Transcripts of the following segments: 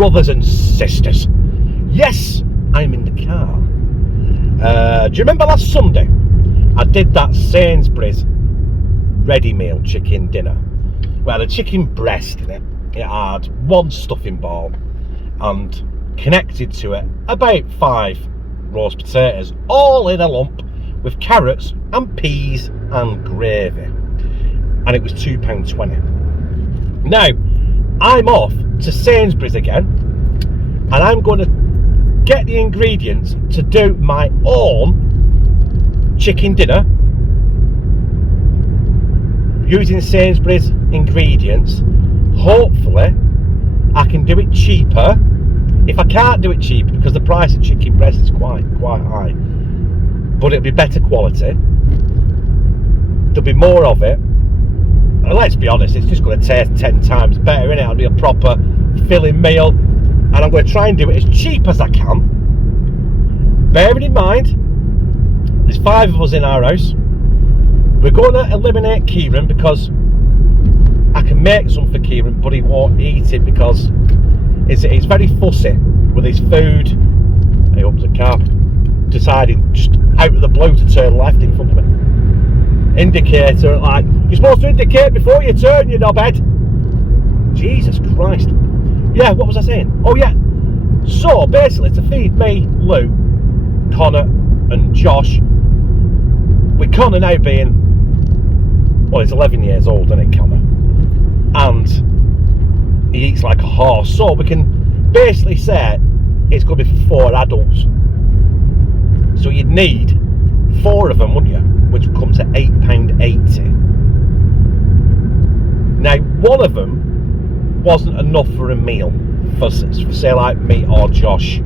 brothers and sisters. Yes, I'm in the car. Do you remember last Sunday? I did that Sainsbury's ready meal chicken dinner. Well, a chicken breast in it. It had one stuffing ball and connected to it about 5 roast potatoes, all in a lump, with carrots and peas and gravy. And it was £2.20. Now, I'm off to Sainsbury's again, and I'm going to get the ingredients to do my own chicken dinner using Sainsbury's ingredients. Hopefully I can do it cheaper. If I can't do it cheaper, because the price of chicken breast is quite high, but it'll be better quality, there'll be more of it, and let's be honest, it's just going to taste 10 times better, innit? It'll be a proper filling meal, and I'm going to try and do it as cheap as I can. Bearing in mind, there's 5 of us in our house. We're going to eliminate Kieran, because I can make some for Kieran, but he won't eat it because he's very fussy with his food. He opens the car, deciding just out of the blue to turn left in front of me. Indicator, like, you're supposed to indicate before you turn, you knobhead. Jesus Christ. Yeah, what was I saying? Oh yeah, so basically to feed me, Lou, Connor and Josh, with Connor now being, well, he's 11 years old, isn't it, Connor? And he eats like a horse, so we can basically say it's going to be for 4 adults. So you'd need 4 of them, wouldn't you? Which would come to £8.80. Now, one of them wasn't enough for a meal for say like me or Josh.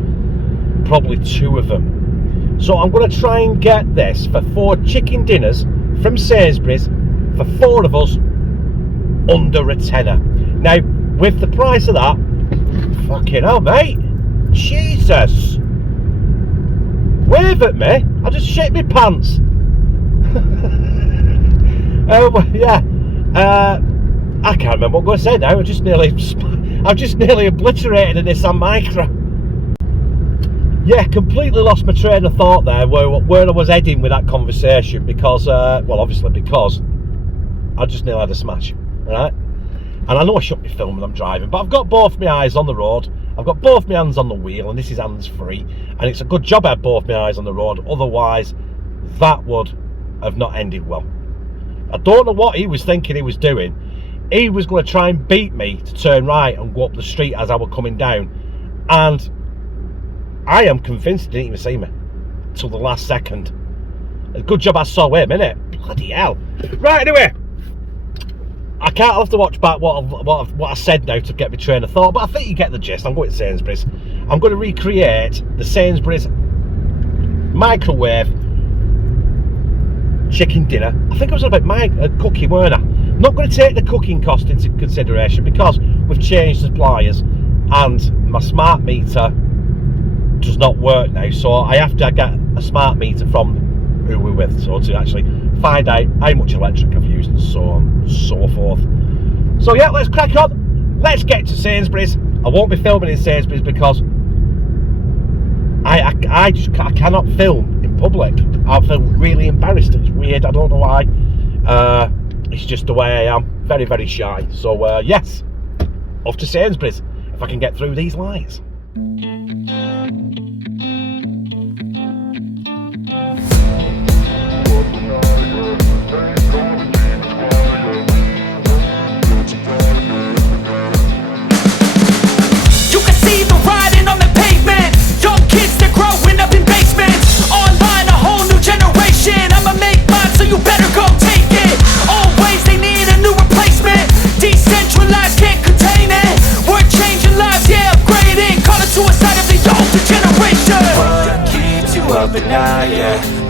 Probably 2 of them. So I'm going to try and get this for 4 chicken dinners from Sainsbury's for 4 of us under a tenner. Now, with the price of that, fucking hell, mate, Jesus, wave at me, I just shit my pants. Yeah, I can't remember what I'm going to say now. I've just nearly obliterated a Nissan Micra. Yeah, completely lost my train of thought there, where I was heading with that conversation, because, well, obviously because I just nearly had a smash, right? And I know I shouldn't be filming when I'm driving, but I've got both my eyes on the road, I've got both my hands on the wheel, and this is hands-free, and it's a good job I had both my eyes on the road, otherwise that would have not ended well. I don't know what he was thinking he was doing. He was going to try and beat me to turn right and go up the street as I was coming down, and I am convinced he didn't even see me till the last second. A good job I saw him, innit? Bloody hell. Right, anyway, I can't have to watch back what I said now to get my train of thought, but I think you get the gist. I'm going to Sainsbury's. I'm going to recreate the Sainsbury's microwave chicken dinner. I think it was about my cooking, weren't I? I'm not going to take the cooking cost into consideration because we've changed suppliers and my smart meter does not work now, so I have to get a smart meter from who we're with, so to actually find out how much electric I've used and so on and so forth. So yeah, let's crack on. Let's get to Sainsbury's. I won't be filming in Sainsbury's because I cannot film in public. I feel really embarrassed. It's weird, I don't know why. It's just the way I am. Very, very shy. So yes, off to Sainsbury's if I can get through these lights.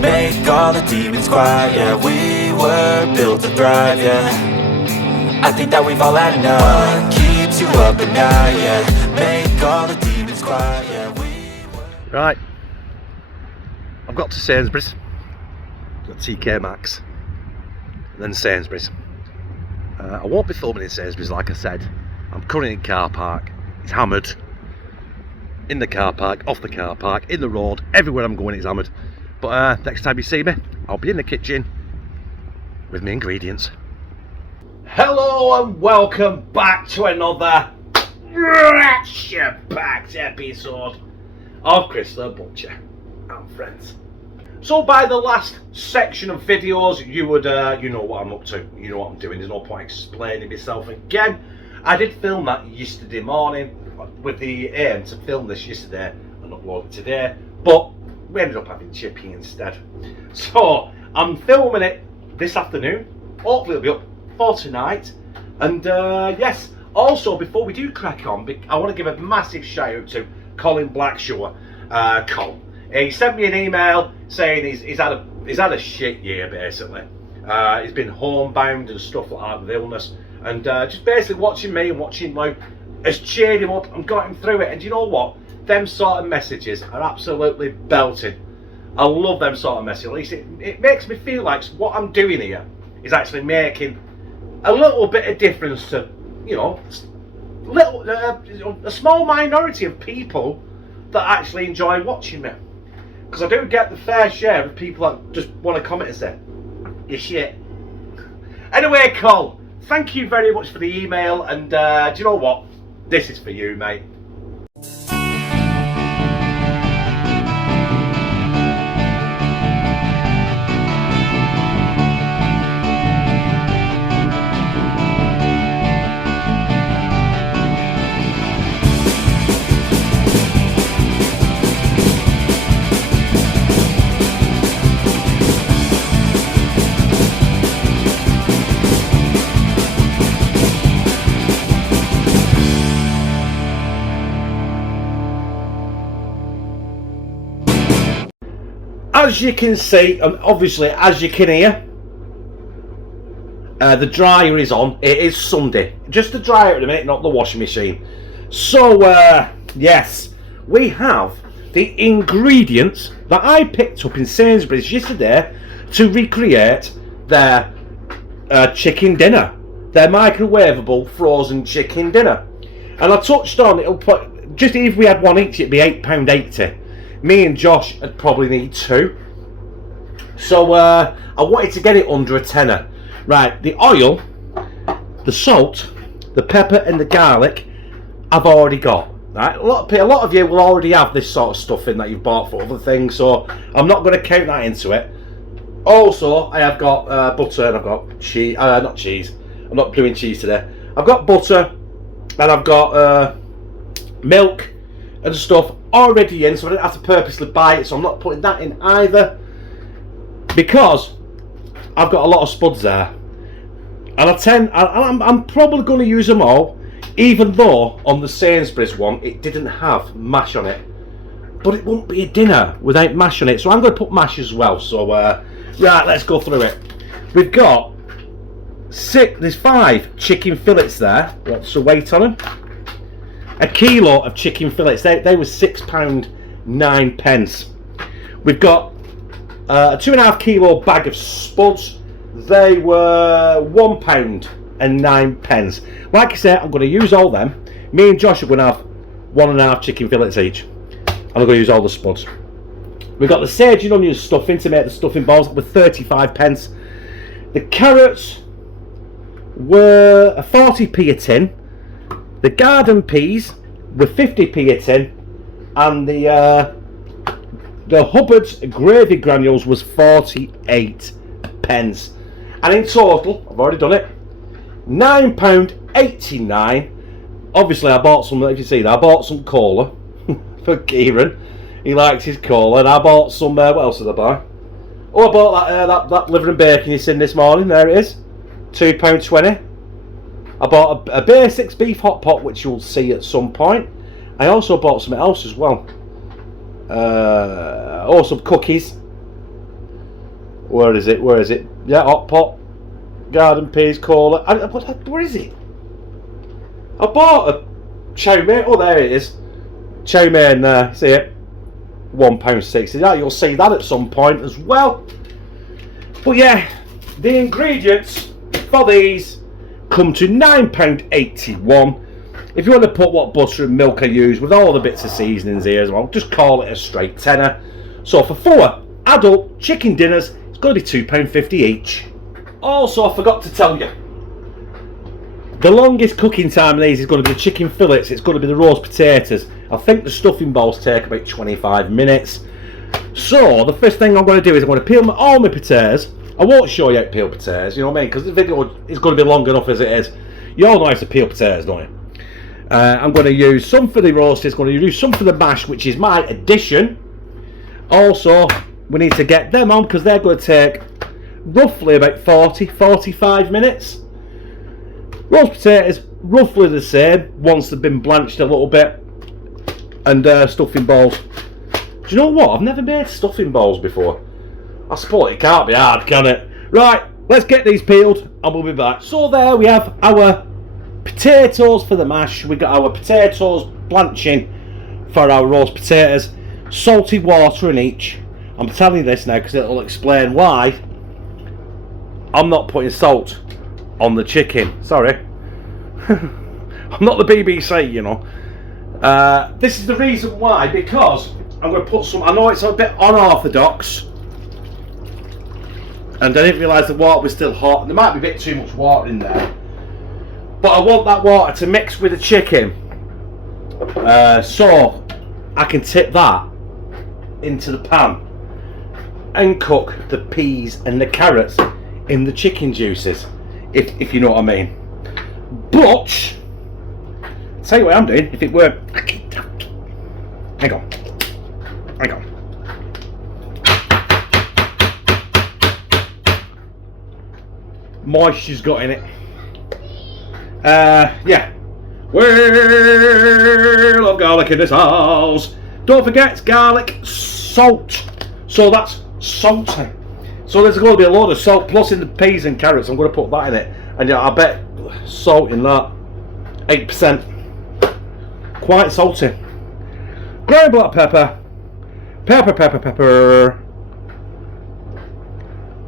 Make all the demons quiet, yeah. We were built to thrive, yeah. I think that we've all had enough. What keeps you up at night, yeah. Make all the demons quiet, yeah. Right, I've got to Sainsbury's, got TK Maxx, then Sainsbury's. I won't be filming in Sainsbury's like I said. I'm currently in car park, it's hammered, in the car park, off the car park, in the road, everywhere I'm going it's hammered. But next time you see me, I'll be in the kitchen with my ingredients. Hello and welcome back to another packed episode of Chris the Butcher and Friends. So by the last section of videos, you know what I'm up to, you know what I'm doing, there's no point explaining myself again. I did film that yesterday morning with the aim to film this yesterday and upload it today, but we ended up having chippy instead. So I'm filming it this afternoon, hopefully it'll be up for tonight. And yes, also before we do crack on, I want to give a massive shout out to Colin Blackshaw. Colin, he sent me an email saying he's had a shit year basically. He's been homebound and stuff like that with illness, and just basically watching me and watching Lou has cheered him up and got him through it. And you know what? Them sort of messages are absolutely belting. I love them sort of messages. At least it makes me feel like what I'm doing here is actually making a little bit of difference to, you know, a small minority of people that actually enjoy watching me. Because I do get the fair share of people that just want to comment and say, "You shit." Anyway, Cole, thank you very much for the email, and do you know what? This is for you, mate. As you can see, and obviously as you can hear, the dryer is on. It is Sunday. Just the dryer at the minute, not the washing machine. So, yes, we have the ingredients that I picked up in Sainsbury's yesterday to recreate their chicken dinner. Their microwavable frozen chicken dinner. And I touched on, it'll put, just if we had one each, it'd be £8.80. Me and Josh would probably need two. So I wanted to get it under a tenner. Right, the oil, the salt, the pepper and the garlic I've already got. Right, a lot of you will already have this sort of stuff in that you've bought for other things, so I'm not going to count that into it. Also, I have got butter and I've got cheese, not cheese, I'm not doing cheese today. I've got butter and I've got milk and stuff already in, so I don't have to purposely buy it, so I'm not putting that in either, because I've got a lot of spuds there, and I'm probably going to use them all, even though on the Sainsbury's one it didn't have mash on it, but it won't be a dinner without mash on it, so I'm going to put mash as well. So right, let's go through it. We've got there's 5 chicken fillets there. What's the weight on them? A kilo of chicken fillets. They were £6.09. We've got a 2.5 kilo bag of spuds. They were £1.09. Like I said, I'm going to use all them. Me and Josh are going to have 1.5 chicken fillets each, and I'm going to use all the spuds. We've got the sage and onion stuffing to make the stuffing balls with 35p. The carrots were a 40p a tin. The garden peas were 50p a tin, and the Hubbard's gravy granules was 48p. And in total, I've already done it, £9.89. Obviously, I bought some. If you see that, I bought some cola for Kieran. He likes his cola, and I bought some. What else did I buy? Oh, I bought that liver and bacon you seen this morning. There it is, £2.20. I bought a Basics beef hot pot, which you'll see at some point. I also bought something else as well. Some cookies. Where is it? Yeah, hot pot, garden peas, cola. Where is it? I bought a chow mein. Oh, there it is. Chow mein there. See it? £1.60. Yeah, you'll see that at some point as well. But yeah, the ingredients for these come to £9.81. If you want to put what butter and milk I use with all the bits of seasonings here as well, just call it a straight tenner. So for 4 adult chicken dinners, it's going to be £2.50 each. Also, I forgot to tell you, the longest cooking time of these is going to be the chicken fillets. It's going to be the roast potatoes. I think the stuffing balls take about 25 minutes. So the first thing I'm going to do is I'm going to peel all my potatoes. I won't show you how to peel potatoes, you know what I mean? Because the video is going to be long enough as it is. You all know how to peel potatoes, don't you? I'm going to use some for the roasted, going to use some for the mash, which is my addition. Also, we need to get them on because they're going to take roughly about 40-45 minutes. Roast potatoes, roughly the same once they've been blanched a little bit. And stuffing balls. Do you know what? I've never made stuffing balls before. I suppose it can't be hard, can it? Right, let's get these peeled and we'll be back. So there we have our potatoes for the mash. We got our potatoes blanching for our roast potatoes. Salted water in each. I'm telling you this now because it'll explain why I'm not putting salt on the chicken. Sorry. I'm not the BBC, you know. This is the reason why, because I'm going to put some, I know it's a bit unorthodox, and I didn't realise the water was still hot. There might be a bit too much water in there, but I want that water to mix with the chicken, so I can tip that into the pan and cook the peas and the carrots in the chicken juices, if you know what I mean. But tell you what I'm doing, if it were, hang on, moisture's got in it. Yeah, well, of garlic in this house. Don't forget, it's garlic salt, so that's salty. So there's going to be a load of salt, plus in the peas and carrots, I'm going to put that in it. And yeah, I bet salt in that, 8%. Quite salty. Ground black pepper. Pepper.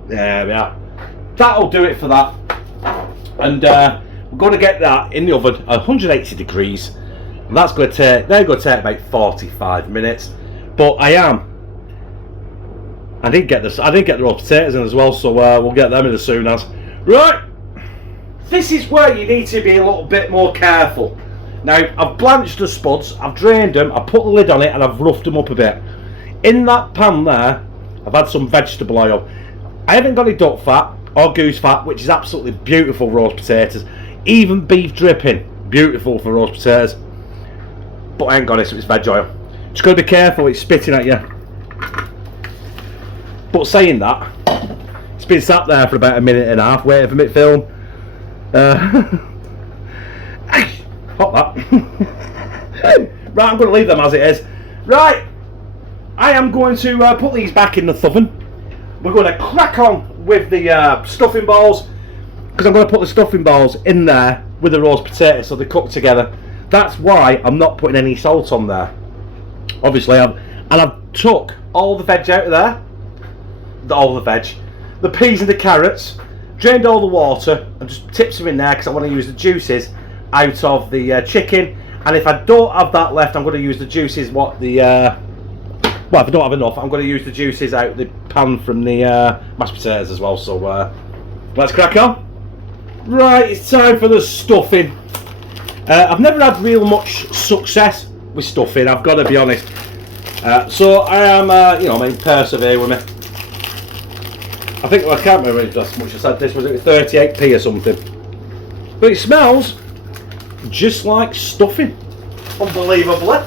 There we are. That'll do it for that. And we're going to get that in the oven at 180 degrees. And that's going to take, they're going to take about 45 minutes. But I didn't get the roast potatoes in as well, so we'll get them in as soon as. Right. This is where you need to be a little bit more careful. Now, I've blanched the spuds, I've drained them, I've put the lid on it and I've roughed them up a bit. In that pan there, I've had some vegetable oil. I haven't got any duck fat or goose fat, which is absolutely beautiful for roast potatoes. Even beef dripping, beautiful for roast potatoes. But I ain't got it, so it's veg oil. Just got to be careful, it's spitting at you. But saying that, it's been sat there for about a minute and a half waiting for me to film. Pop that. Right, I'm going to leave them as it is. Right, I am going to put these back in the oven. We're going to crack on with the stuffing balls, because I'm going to put the stuffing balls in there with the roast potatoes so they cook together. That's why I'm not putting any salt on there. Obviously, I've took all the veg out of there. All the veg. The peas and the carrots. Drained all the water and just tipped them in there because I want to use the juices out of the chicken. And if I don't have that left, I'm going to use the juices, well, if I don't have enough, I'm going to use the juices out of the pan from the mashed potatoes as well. So let's crack on. Right, it's time for the stuffing. I've never had real much success with stuffing, I've got to be honest. So I am, persevere with me. I think, well, I can't remember how much I said this, was it 38p or something? But it smells just like stuffing. Unbelievably.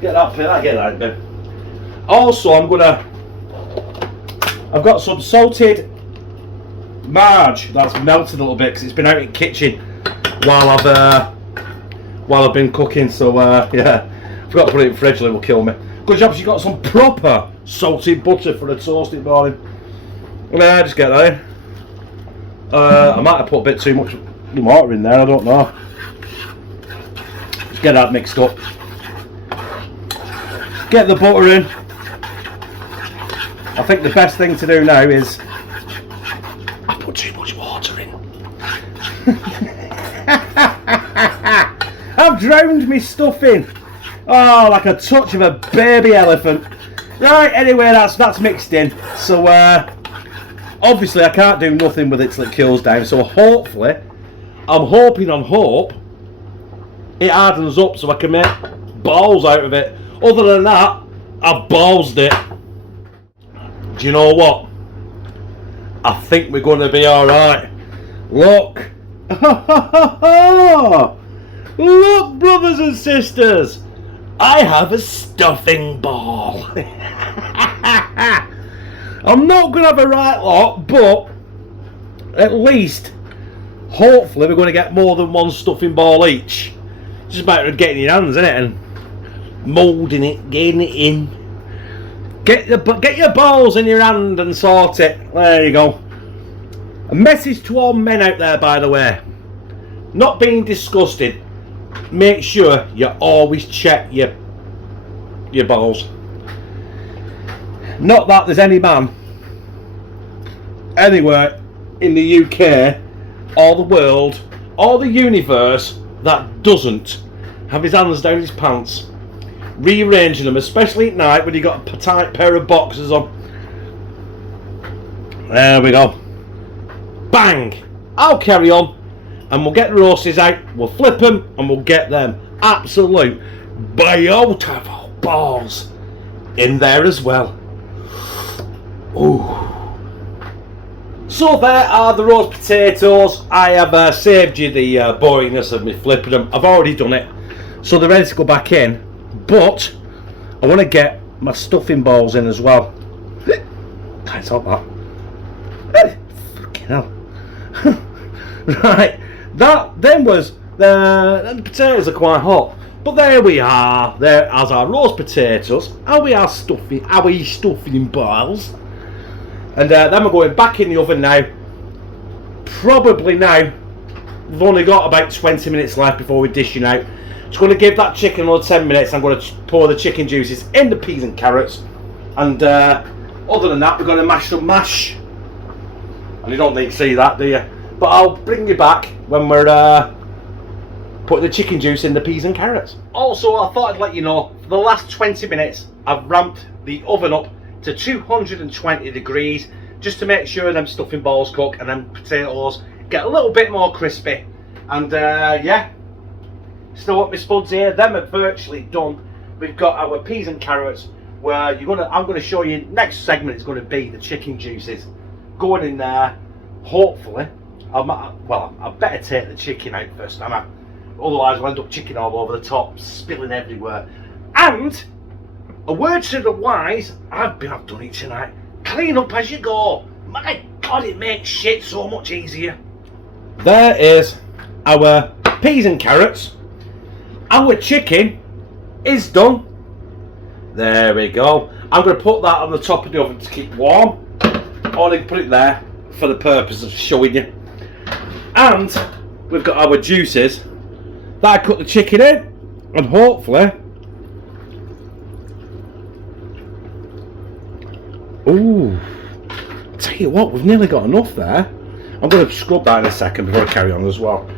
Get that in there. Also, I've got some salted marge that's melted a little bit because it's been out in the kitchen while I've been cooking. So yeah, forgot to put it in the fridge, it will kill me. Good job, you got some proper salted butter for a toasted morning. Yeah, just get that in. I might have put a bit too much water in there, I don't know. Just get that mixed up. Get the butter in. I think the best thing to do now is I put too much water in. drowned me stuffing. Oh, like a touch of a baby elephant. Right, anyway, that's mixed in. So, obviously I can't do nothing with it till it cools down. So hopefully, I'm hoping on hope, it hardens up so I can make balls out of it. Other than that, I've ballsed it. Do you know what? I think we're going to be alright. Look. Look, brothers and sisters. I have a stuffing ball. I'm not going to have a right lot, but at least, hopefully, we're going to get more than one stuffing ball each. It's just a matter of getting your hands in it and moulding it, getting it in. Get your balls in your hand and sort it. There you go. A message to all men out there, by the way. Not being disgusted. Make sure you always check your balls. Not that there's any man anywhere in the UK or the world or the universe that doesn't have his hands down his pants, rearranging them, especially at night when you got a tight pair of boxers on. There we go. Bang! I'll carry on and we'll get the roasters out, we'll flip them and we'll get them absolute beautiful balls in there as well. Ooh. So there are the roast potatoes. I have saved you the boringness of me flipping them. I've already done it, so they're ready to go back in, but I want to get my stuffing balls in as well. Can't stop that. Fucking hell. Right, that then was the potatoes are quite hot, but there we are. There as our roast potatoes. How we are stuffing balls, and then we're going back in the oven now. Probably now we've only got about 20 minutes left before we're dishing out. Just going to give that chicken another 10 minutes. I'm going to pour the chicken juices in the peas and carrots, and other than that, we're going to mash some mash. And you don't need to see that, do you? But I'll bring you back when we're putting the chicken juice in the peas and carrots. Also, I thought I'd let you know, for the last 20 minutes, I've ramped the oven up to 220 degrees, just to make sure them stuffing balls cook and them potatoes get a little bit more crispy. And yeah, still up my spuds here. Them are virtually done. We've got our peas and carrots, where I'm going to show you, next segment is going to be the chicken juices going in there. Hopefully, I better take the chicken out first, otherwise I'll end up chicken all over the top, spilling everywhere. And a word to the wise, I've done it tonight. Clean up as you go. My God, it makes shit so much easier. There is our peas and carrots. Our chicken is done. There we go. I'm going to put that on the top of the oven to keep warm. Or I can put it there for the purpose of showing you. And we've got our juices that I cut the chicken in, and hopefully, ooh, tell you what, we've nearly got enough there. I'm going to scrub that in a second before I carry on as well.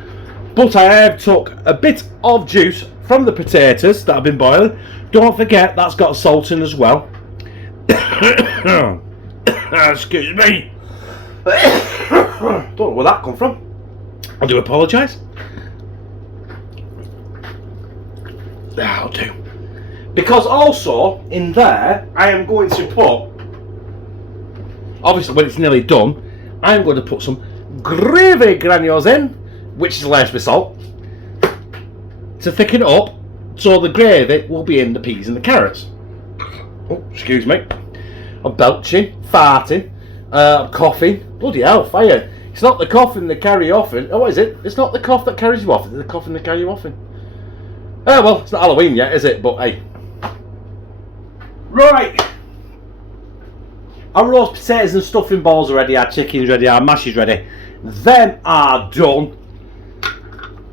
But I have took a bit of juice from the potatoes that have been boiling. Don't forget that's got salt in as well. Excuse me. Don't know where that come from. I do apologise. That'll do. Because also in there I am going to put, obviously when it's nearly done, I'm going to put some gravy granules in, which is laced with salt, to thicken it up, so the gravy will be in the peas and the carrots. Oh, excuse me. I'm belching, farting, coughing. Bloody hell, fire. It's not the coughing that carry you off in. Oh, what is it? It's not the cough that carries you off. It's the coughing that carry you off in. Oh, well, it's not Halloween yet, is it? But hey. Right. Our roast potatoes and stuffing balls are ready. Our chicken's ready. Our mash is ready. Them are done.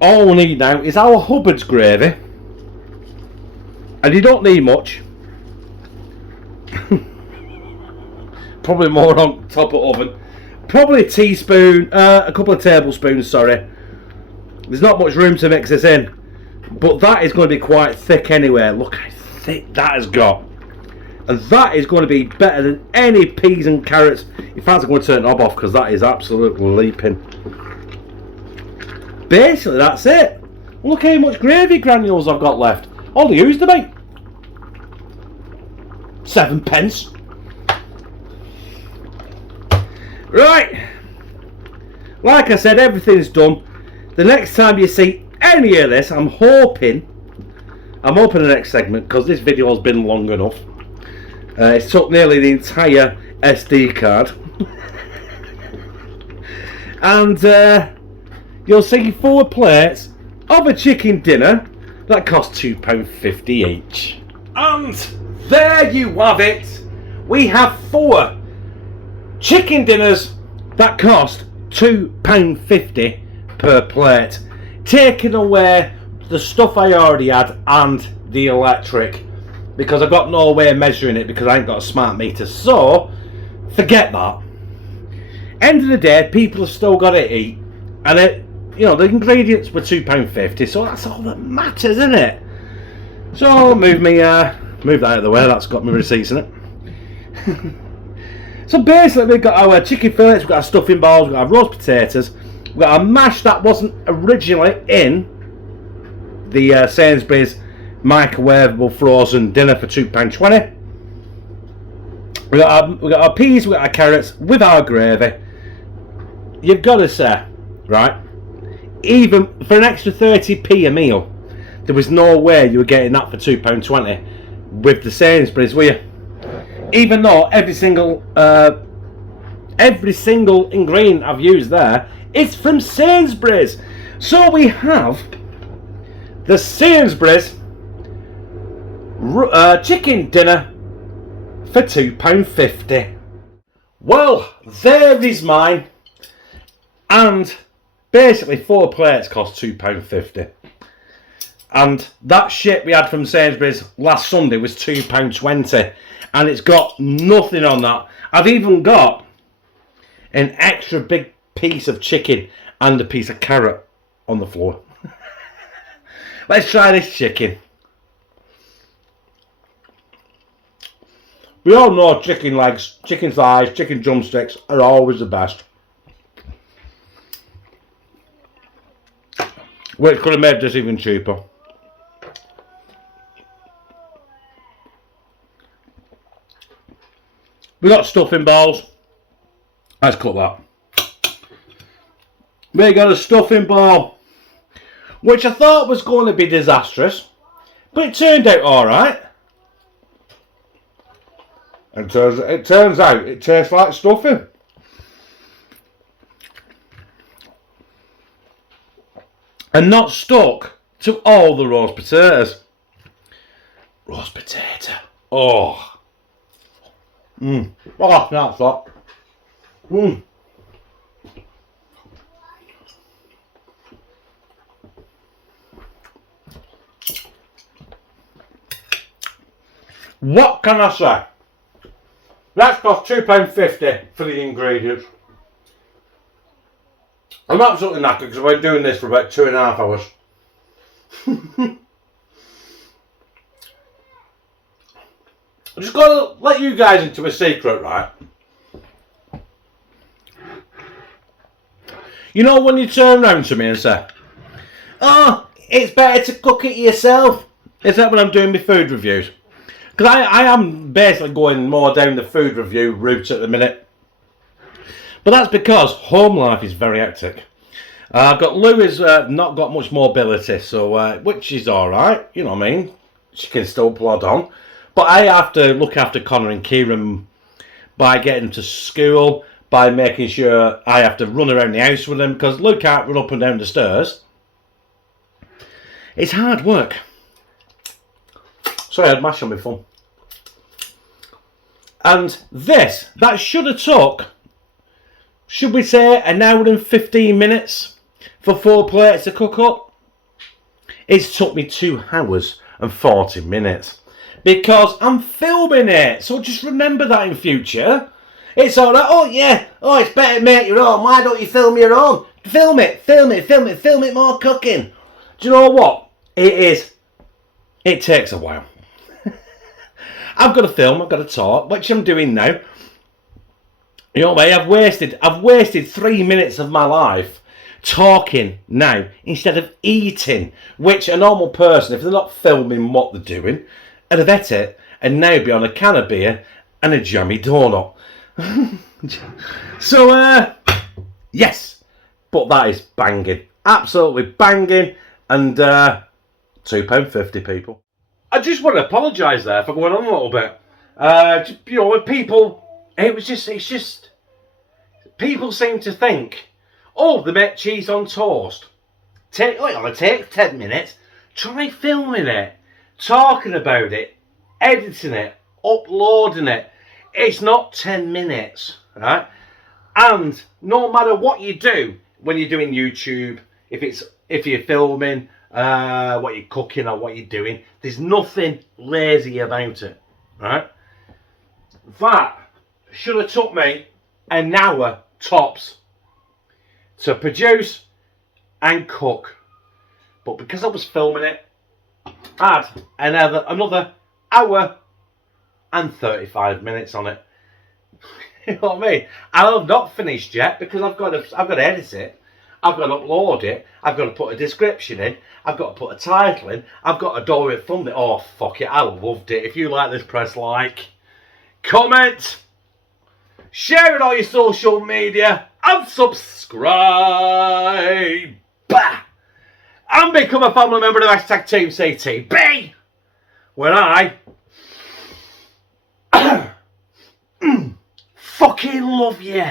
All we need now is our Hubbard's gravy. And you don't need much. Probably more on top of oven. Probably a teaspoon, a couple of tablespoons, sorry. There's not much room to mix this in. But that is going to be quite thick anyway. Look how thick that has got. And that is going to be better than any peas and carrots. In fact, I'm going to turn the knob off because that is absolutely leaping. Basically, that's it. Look how much gravy granules I've got left. All they used to make 7 pence. Right. Like I said, everything's done. The next time you see any of this, I'm hoping the next segment, because this video has been long enough. It took nearly the entire SD card. And you'll see 4 plates of a chicken dinner that cost £2.50 each. And there you have it. We have 4 chicken dinners that cost £2.50 per plate, taking away the stuff I already had and the electric, because I've got no way of measuring it because I ain't got a smart meter. So forget that. End of the day, people have still got to eat, and the ingredients were £2.50, so that's all that matters, isn't it? So move that out of the way. That's got my receipts in it. So basically, we've got our chicken fillets, we've got our stuffing balls, we've got our roast potatoes, we've got our mash that wasn't originally in the Sainsbury's microwavable frozen dinner for £2.20. We got our peas, we got our carrots with our gravy. You've got to say, right, even for an extra 30p a meal, there was no way you were getting that for £2.20 with the Sainsbury's, were you? Even though every single ingredient I've used there is from Sainsbury's. So we have the Sainsbury's chicken dinner for £2.50. Well, there is mine. And basically 4 plates cost £2.50. And that shit we had from Sainsbury's last Sunday was £2.20. And it's got nothing on that. I've even got an extra big piece of chicken and a piece of carrot on the floor. Let's try this chicken. We all know chicken legs, chicken thighs, chicken drumsticks are always the best. Which could have made this even cheaper. We got stuffing balls. Let's cut that. We got a stuffing ball, which I thought was going to be disastrous, but it turned out alright. And it turns out it tastes like stuffing. And not stuck to all the roast potatoes. Roast potato. Oh. Oh, that's that. What can I say? That's cost £2.50 for the ingredients. I'm absolutely knackered because I've been doing this for about 2.5 hours. I'm just going to let you guys into a secret, right? You know when you turn around to me and say, "Oh, it's better to cook it yourself." Is that when I'm doing my food reviews? Because I am basically going more down the food review route at the minute. But that's because home life is very hectic. I've got Lou has not got much mobility, so which is alright, you know what I mean? She can still plod on. But I have to look after Connor and Kieran by getting them to school, by making sure I have to run around the house with them, because Lou can't run up and down the stairs. It's hard work. Sorry, I had mash on my phone. And this, that should have took, should we say, 1 hour and 15 minutes for 4 plates to cook up? It's took me 2 hours and 40 minutes. Because I'm filming it. So just remember that in future. It's alright. Oh yeah. Oh, it's better to make your own. Why don't you film your own? Film it. Film it. Film it. Film it more cooking. Do you know what? It takes a while. I've got to film, I've got to talk, which I'm doing now. You know what I mean? I've wasted 3 minutes of my life talking now instead of eating, which a normal person, if they're not filming what they're doing, would have ate it and now be on a can of beer and a jammy donut. So, yes, but that is banging. Absolutely banging. And £2.50, people. I just want to apologise there for going on a little bit. You know, with people, it's just, people seem to think, oh, they make cheese on toast. It'll take 10 minutes. Try filming it, talking about it, editing it, uploading it. It's not 10 minutes, right? And no matter what you do when you're doing YouTube, if you're filming, what you're cooking or what you're doing, there's nothing lazy about it, right? That should have took me an hour tops to produce and cook, but because I was filming it, I had another hour and 35 minutes on it. You know what I mean? I've not finished yet because I've got to edit it. I've got to upload it. I've got to put a description in. I've got to put a title in. I've got to do it, thumbnail. Oh, fuck it. I loved it. If you like this, press like, comment, share it on your social media, and subscribe. Bah! And become a family member of hashtag Team CTB, where I fucking love you.